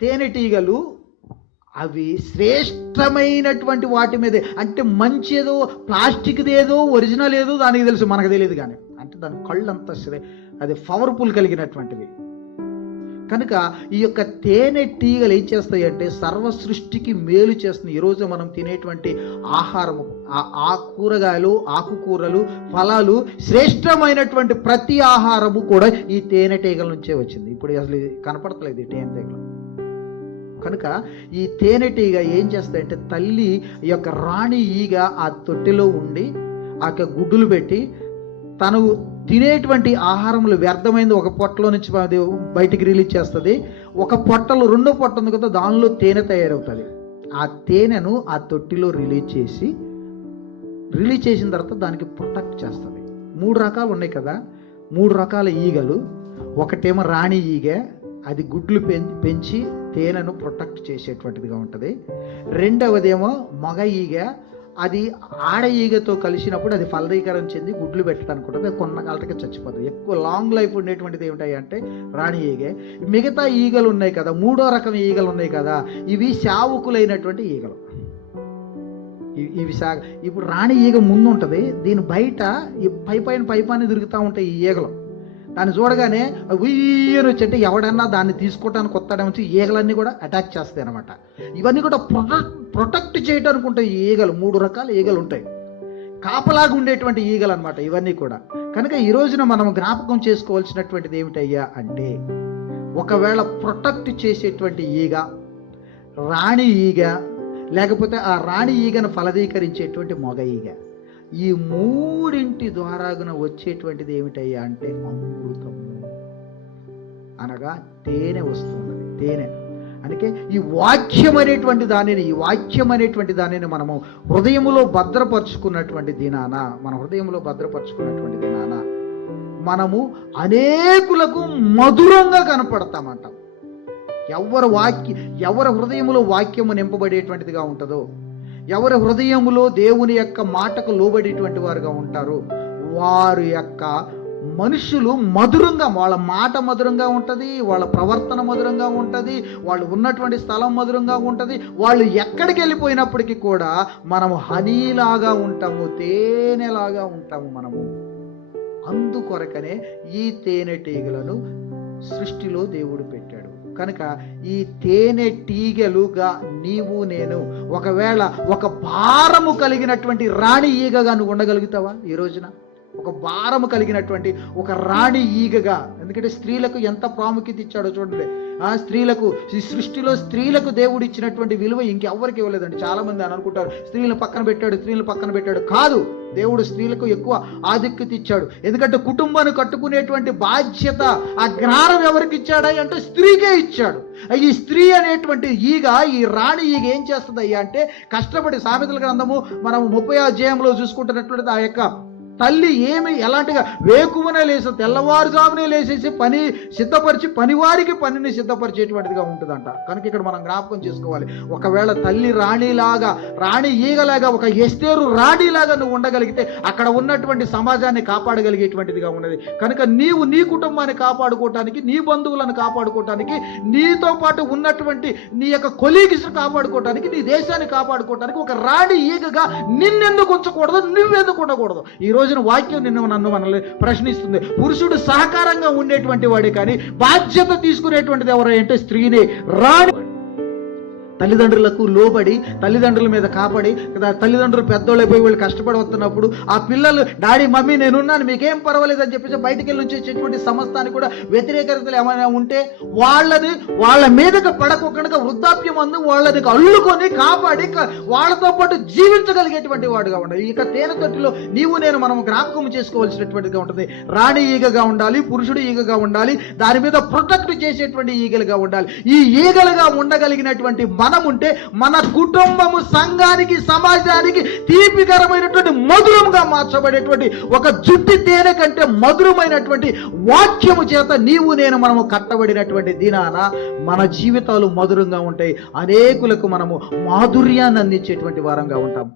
తేనెటీగలు అవి శ్రేష్టమైనటువంటి వాటి మీదే, అంటే మంచి ఏదో ప్లాస్టిక్ది ఏదో ఒరిజినల్ ఏదో దానికి తెలుసు, మనకు తెలియదు. కానీ అంటే దాని కళ్ళు అంత అది పవర్ఫుల్ కలిగినటువంటివి కనుక ఈ యొక్క తేనెటీగలు ఏం చేస్తాయి అంటే సర్వ సృష్టికి మేలు చేస్తుంది. ఈరోజు మనం తినేటువంటి ఆహారము, ఆ కూరగాయలు, ఆకుకూరలు, ఫలాలు, శ్రేష్టమైనటువంటి ప్రతి ఆహారము కూడా ఈ తేనెటీగల నుంచే వచ్చింది. ఇప్పుడు అసలు కనపడతలేదు ఈ తేనెటీగలు. కనుక ఈ తేనెటీగ ఏం చేస్తాయంటే తల్లి ఈ యొక్క రాణి ఈగ ఆ తొట్టెలో ఉండి ఆ యొక్క గుడ్డులు పెట్టి తను తినేటువంటి ఆహారములు వ్యర్థమైంది ఒక పొట్టలో నుంచి బయటికి రిలీజ్ చేస్తుంది. ఒక పొట్టలో రెండో పొట్ట ఉంది కదా, దానిలో తేనె తయారవుతుంది. ఆ తేనెను ఆ తొట్టిలో రిలీజ్ చేసిన తర్వాత దానికి ప్రొటెక్ట్ చేస్తుంది. 3 రకాలు ఉన్నాయి కదా, 3 రకాల ఈగలు. ఒకటేమో రాణి ఈగ, అది గుడ్లు పెంచి తేనెను ప్రొటెక్ట్ చేసేటువంటిదిగా ఉంటుంది. రెండవదేమో మగ ఈగ, అది ఆడ ఈగతో కలిసినప్పుడు అది ఫలదీకరణ చెంది గుడ్లు పెట్టడానికి ఉంటుంది. అది కొన్నకాలకి చచ్చిపోతుంది. ఎక్కువ లాంగ్ లైఫ్ ఉండేటువంటిది ఏమిటాయి అంటే రాణి ఈగే. మిగతా ఈగలు ఉన్నాయి కదా, 3వ రకం ఈగలు ఉన్నాయి కదా, ఇవి శావుకులైనటువంటి ఈగలు. ఇవి ఇప్పుడు రాణి ఈగ ముందు ఉంటుంది, దీని బయట ఈ పైపైన తిరుగుతూ ఉంటాయి ఈ ఈగలు. దాన్ని చూడగానే ఉయ్యని వచ్చి అంటే ఎవడన్నా దాన్ని తీసుకోవటానికి కొత్తడానికి ఈగలన్నీ కూడా అటాక్ చేస్తాయి అనమాట. ఇవన్నీ కూడా ప్రొటెక్ట్ చేయడానికి ఉంటాయి ఈ ఈగలు. 3 రకాల ఈగలు ఉంటాయి, కాపలాగా ఉండేటువంటి ఈగలు అనమాట ఇవన్నీ కూడా. కనుక ఈ రోజున మనం జ్ఞాపకం చేసుకోవాల్సినటువంటిది ఏమిటయ్యా అంటే, ఒకవేళ ప్రొటెక్ట్ చేసేటువంటి ఈగ రాణి ఈగ, లేకపోతే ఆ రాణి ఈగను ఫలదీకరించేటువంటి మగ ఈగ, ఈ 3 ద్వారాగున వచ్చేటువంటిది ఏమిటయ్యా అంటే అమృతము, అనగా తేనె వస్తున్నది. తేనె అందుకే ఈ వాక్యం అనేటువంటి దానిని మనము హృదయములో భద్రపరుచుకున్నటువంటి దినాన, మనము అనేకులకు మధురంగా కనపడతామంట. ఎవరి హృదయములో వాక్యము నింపబడేటువంటిదిగా ఉంటుందో, ఎవరి హృదయములో దేవుని యొక్క మాటకు లోబడేటువంటి వారుగా ఉంటారు, వారి యొక్క మనుషులు మధురంగా, వాళ్ళ మాట మధురంగా ఉంటుంది, వాళ్ళ ప్రవర్తన మధురంగా ఉంటుంది, వాళ్ళు ఉన్నటువంటి స్థలం మధురంగా ఉంటుంది. వాళ్ళు ఎక్కడికి వెళ్ళిపోయినప్పటికీ కూడా మనము హనీలాగా ఉంటాము, తేనెలాగా ఉంటాము మనము. అందుకొరకనే ఈ తేనెటీగలను సృష్టిలో దేవుడు పెట్టాడు. కనుక ఈ తేనెటీగలుగా నీవు నేను ఒకవేళ ఒక భారము కలిగినటువంటి రాణి ఈగగా నువ్వు ఉండగలుగుతావా ఈ రోజున? ఒక భారము కలిగినటువంటి ఒక రాణి ఈగగా. ఎందుకంటే స్త్రీలకు ఎంత ప్రాముఖ్యత ఇచ్చాడో చూడండి. ఆ స్త్రీలకు, ఈ సృష్టిలో స్త్రీలకు దేవుడు ఇచ్చినటువంటి విలువ ఇంకెవ్వరికి ఇవ్వలేదండి. చాలా మంది అని అనుకుంటారు స్త్రీలను పక్కన పెట్టాడు. కాదు, దేవుడు స్త్రీలకు ఎక్కువ ఆధిక్యత ఇచ్చాడు. ఎందుకంటే కుటుంబాన్ని కట్టుకునేటువంటి బాధ్యత, ఆ జ్ఞానం ఎవరికి ఇచ్చాడా అంటే స్త్రీకే ఇచ్చాడు. ఈ స్త్రీ అనేటువంటి ఈగ, ఈ రాణి ఈగ ఏం చేస్తుంది అయ్యా అంటే కష్టపడి, సామెతల గ్రంథము మనం 30వ అధ్యాయంలో చూసుకుంటున్నటువంటి ఆ యొక్క తల్లి ఎలాంటిగా వేకువనే లేసి తెల్లవారుజామునే లేసేసి పని సిద్ధపరిచి పనివారికి పనిని సిద్ధపరిచేటువంటిదిగా ఉంటుందంట. కనుక ఇక్కడ మనం జ్ఞాపకం చేసుకోవాలి, ఒకవేళ తల్లి రాణి ఈగలాగా, ఒక ఎస్తేరు రాణిలాగా నువ్వు ఉండగలిగితే అక్కడ ఉన్నటువంటి సమాజాన్ని కాపాడగలిగేటువంటిదిగా ఉన్నది. కనుక నీవు నీ కుటుంబాన్ని కాపాడుకోవటానికి, నీ బంధువులను కాపాడుకోవటానికి, నీతో పాటు ఉన్నటువంటి నీ యొక్క కొలీగ్స్ కాపాడుకోవటానికి, నీ దేశాన్ని కాపాడుకోవటానికి ఒక రాణి ఈగగా నిన్నెందుకు ఉంచకూడదు, నువ్వెందుకు ఉండకూడదు? ఈ రోజున వాక్యం నన్ను మనల్ని ప్రశ్నిస్తుంది. పురుషుడు సహకారంగా ఉండేటువంటి వాడే, కానీ బాధ్యత తీసుకునేటువంటిది ఎవరు అంటే స్త్రీనే. రాణి తల్లిదండ్రులకు లోబడి, తల్లిదండ్రుల మీద కాపాడి, తల్లిదండ్రులు పెద్దోళ్ళు అయిపోయి వీళ్ళు కష్టపడి వస్తున్నప్పుడు ఆ పిల్లలు డాడీ మమ్మీ నేనున్నాను మీకేం పర్వాలేదు అని చెప్పేసి బయటికి వెళ్ళి నుంచి వచ్చేటువంటి సమస్తానికి కూడా వ్యతిరేకతలు ఏమైనా ఉంటే వాళ్ళ మీదకి పడకుండా వృద్ధాప్యం అందు వాళ్ళని అల్లుకొని కాపాడి వాళ్ళతో పాటు జీవించగలిగేటువంటి వాడుగా ఉండాలి. ఇక తేనె తొట్టిలో నీవు నేను మనం జ్ఞాపకం చేసుకోవాల్సినటువంటిదిగా ఉంటుంది. రాణి ఈగగా ఉండాలి, పురుషుడు ఈగగా ఉండాలి, దాని మీద ప్రొటెక్ట్ చేసేటువంటి ఈగలుగా ఉండాలి. ఈ ఈగలుగా ఉండగలిగినటువంటి మనం ఉంటే మన కుటుంబము సంఘానికి, సమాజానికి తీపికరమైనటువంటి మధురంగా మార్చబడేటువంటి ఒక జుట్టి తేనె కంటే మధురమైనటువంటి వాక్యము చేత నీవు నేను మనము కట్టబడినటువంటి దినాన మన జీవితాలు మధురంగా ఉంటాయి. అనేకులకు మనము మాధుర్యాన్ని అందించేటువంటి వారంగా ఉంటాం.